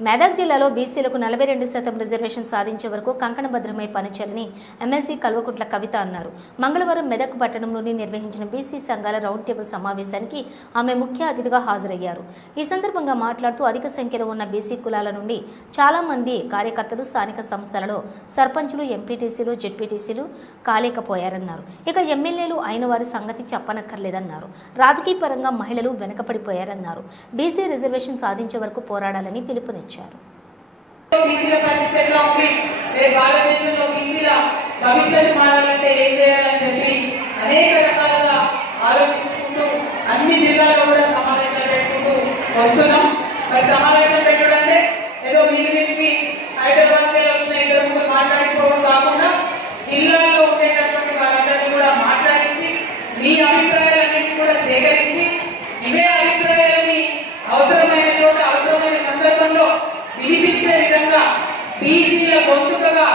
మెదక్ జిల్లాలో బీసీలకు 42% రిజర్వేషన్ సాధించే వరకు కంకణభద్రమై పనిచేయాలని ఎమ్మెల్సీ కల్వకుంట్ల కవిత అన్నారు. మంగళవారం మెదక్ పట్టణంలోని నిర్వహించిన బీసీ సంఘాల రౌండ్ టేబుల్ సమావేశానికి ఆమె ముఖ్య అతిథిగా హాజరయ్యారు. ఈ సందర్భంగా మాట్లాడుతూ అధిక సంఖ్యలో ఉన్న బీసీ కులాల నుండి చాలా మంది కార్యకర్తలు స్థానిక సంస్థలలో సర్పంచులు, ఎంపీటీసీలు, జెడ్పీటీసీలు కాలేకపోయారన్నారు. ఇక ఎమ్మెల్యేలు అయిన వారి సంగతి చెప్పనక్కర్లేదన్నారు. రాజకీయ పరంగా మహిళలు వెనుకబడిపోయారన్నారు. బీసీ రిజర్వేషన్ సాధించే వరకు పోరాడాలని పిలుపునిచ్చారు. భవిష్యత్తు మారాలంటే ఏం చేయాలని చెప్పి అనేక రకాలుగా ఆలోచించుకుంటూ అన్ని జిల్లాల్లో కూడా సమావేశాలు పెట్టుకుంటూ వస్తున్నాం. మరి సమావేశం పెట్టడం అంటే ఏదో మీదికి హైదరాబాద్ వచ్చిన ఇద్దరు ముగ్గురు మాట్లాడిపోవడం కాకుండా జిల్లాలో ఉండేటటువంటి వాళ్ళందరినీ కూడా మాట్లాడించి మీ అభిప్రాయాలన్నింటినీ కూడా సేకరించి ఇవే అభిప్రాయాలని అవసరమైన చోట అవసరమైన సందర్భంలో వినిపించే విధంగా బీసీల గొంతుకగా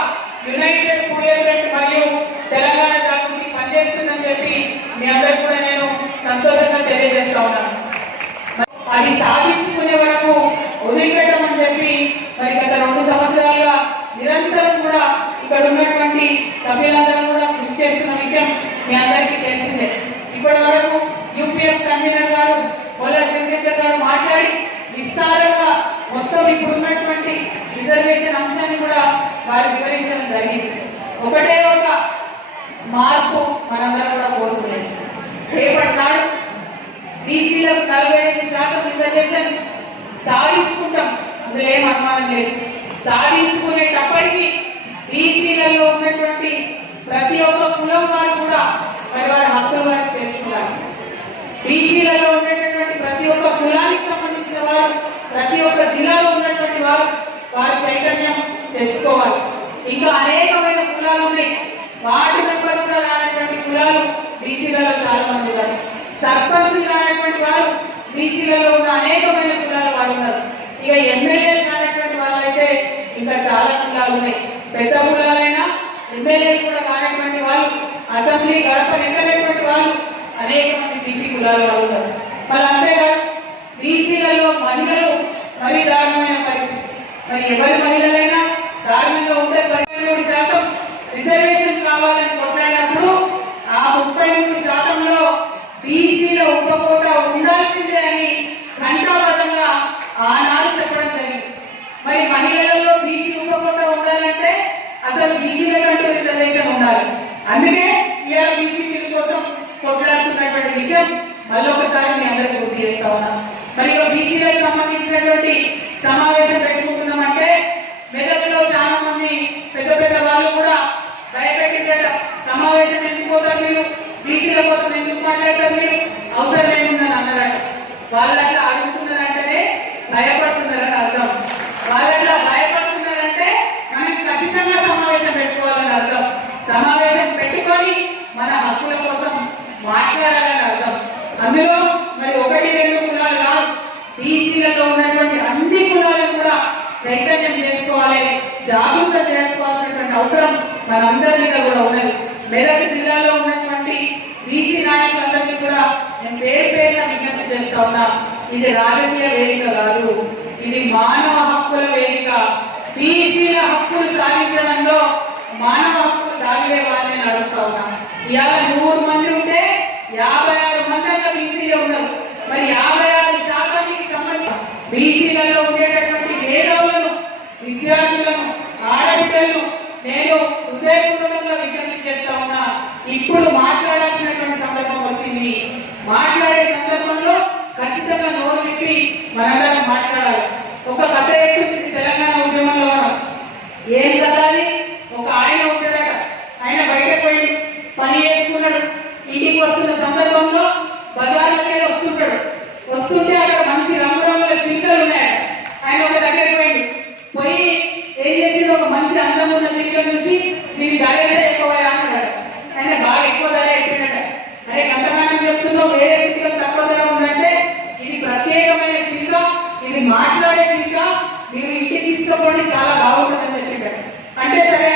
యునైటెడ్ మూవ్మెంట్ మరియు తెలంగాణ జాగృతి పనిచేస్తుందని చెప్పి మీ అందరూ కూడా నేను సంతోషంగా తెలియజేస్తా ఉన్నాను. అది సాధించుకునే వరకు వదిలిపెట్టమని చెప్పి మరి గత 2 సంవత్సరాలుగా నిరంతరం కూడా ఇక్కడ ఉన్నటువంటి సభ్యులందరూ కూడా కృషి చేస్తున్న విషయం మీ అందరికీ తెలిసిందే. ఇప్పటి వరకు యూపీఎఫ్ కన్వీనర్ గారు పోలా శివశంకర్ గారు మాట్లాడి విస్తారంగా మొత్తం ఇప్పుడున్నటువంటి రిజర్వేషన్ అంశాన్ని కూడా వారు వివరించడం జరిగింది. ఒకటే ఒక మార్పు మనందరం కూడా కోరుకునేది. రేపటి నాడు బీసీలకు 45% రిజర్వేషన్ సాధించుకుంటాం, అందులో ఏం అనుమానం లేదు. సాధించుకునేటప్పటికీ బీసీలలో ఉన్నటువంటి ప్రతి ఒక్క కులం వారు కూడా మరి వారి హక్కులు వారికి తెలుసుకున్నారు. బీసీలలో ఉండేటటువంటి ప్రతి ఒక్క కులానికి సంబంధించిన వారు, ప్రతి ఒక్క జిల్లాలో ఉన్నటువంటి వారు వారి చైతన్యం తెచ్చుకోవాలి. ఇంకా అనేకమైన కులాలు ఉన్నాయి. వాటి మెంబర్ కూడా రానటువంటి కులాలు బీసీలలో చాలా మంది ఉన్నారు. సర్పంచులు రానటువంటి వారు బీసీలలో ఉన్న అనేకమైన కులాలు వాడు ఉన్నారు. ఇక ఎమ్మెల్యేలు కానటువంటి వాళ్ళైతే ఇంకా చాలా కులాలు ఉన్నాయి. పెద్ద కులాలైనా ఎమ్మెల్యేలు కూడా కానటువంటి వాళ్ళు, అసెంబ్లీ గడప ఎక్కలేటువంటి వాళ్ళు అనేక మంది బీసీ కులాల వాళ్ళు ఉన్నారు. మరి అంతేకాదు బీసీలలో మహిళలు మరి దారుణమైన పరిస్థితి. మరి ఎవరి మహిళలైనా దారుణంగా ఉంటే 13% రిజర్వేషన్ కావాలని కొట్లాడినప్పుడు ఆ 33%లో బీసీల ఉపకోట ఉండాల్సిందే అని ఘంటాబద్ధంగా ఆనాడు చెప్పడం జరిగింది. మరి మహిళలలో బీసీ ఉపకోట ఉండాలంటే అసలు బీసీలకంటూ రిజర్వేషన్ ఉండాలి. అందుకే ఇవాళ బీసీ బిల్లు కోసం కొట్లాడుతున్నటువంటి విషయం మళ్ళొకసారి మీ అందరికీ గుర్తు చేస్తా ఉన్నా. మరి బీసీలకు సంబంధించినటువంటి సమావేశం పెట్టుకుంటున్నామంటే మెదక్లో చాలా మంది పెద్ద పెద్ద వాళ్ళు కూడా భయపెట్టిందట. సమావేశం ఎందుకు పోతారు మీరు, బీసీల కోసం ఎందుకు మాట్లాడతారు మీరు, అవసరం ఏముందని అన్నారట. వాళ్ళట్లా అడుగుతున్నారంటేనే భయపడుతున్నారని అర్థం. వాళ్ళట్లా భయపడుతున్నారంటే మనకి ఖచ్చితంగా సమావేశం పెట్టుకోవాలని అర్థం. సమావేశం పెట్టుకొని మన హక్కుల కోసం మాట్లాడాలని అర్థం. అందులో మరి 1-2 కులాలు కాదు, బీసీలలో ఉన్నటువంటి అన్ని కులాలను కూడా చైతన్యం చేసుకోవాలి, జాగృతం చేసుకోవాల్సినటువంటి అవసరం మనందరి మీద కూడా ఉన్నది. మెదక్ జిల్లాలో ఉన్నటువంటి బీసీ నాయకులందరికీ కూడా నేను పేరుగా విజ్ఞప్తి చేస్తా ఉన్నా. ఇది రాజకీయ వేదిక కాదు, ఇది మానవ హక్కుల వేదిక. బీసీల హక్కులు సాధించడంలో మానవ హక్కులు దాగిలే వాళ్ళని అడుగుతా ఉన్నా. ఇవాళ 100 మంది ఉంటే 56 మంది బీసీలో ఉన్నారు. మరి 56% సంబంధించి బీసీలలో ఉండేటటువంటి మేధావులను, విద్యార్థులను, ఆడబిడ్డలను నేను హృదయపూర్వకంగా విజ్ఞప్తి చేస్తా ఉన్నా. ఇప్పుడు మాట్లాడాల్సినటువంటి సందర్భం వచ్చింది. మాట్లాడే సందర్భంలో ఖచ్చితంగా నోరు విప్పి మనందరం మాట్లాడాలి. ఒక కథ ఎట్టుంది తెలంగాణ ఉద్యమంలో, ఏం కదా అని ఒక ఆయన ఉంటాడట. ఆయన బయటకు పోయి పని చేసుకున్నాడు. ఇంటికి వస్తున్న సందర్భంలో బజార్లకే వస్తుంటే అక్కడ మంచి రంగురంగుల చిలుకలు ఉన్నాయట. ఆయన ఒక దగ్గరికి పోయి ఏం చేసిండు, ఒక మంచి అందం ఉన్న చిలుక చూసి దీని ధర ఎక్కువ అన్నాడు. ఆయన బాగా ఎక్కువ ధర ఎక్కినట. అదే గంటకాలం చెప్తున్నావు వేరే చిలుక తక్కువ ధర ఉందంటే ఇది ప్రత్యేకమైన చిలుక, ఇది మాట్లాడే చిలుక, మీరు ఇంటికి తీసుకోండి చాలా బాగుంటుందని చెప్పింటాడు. అంటే సరే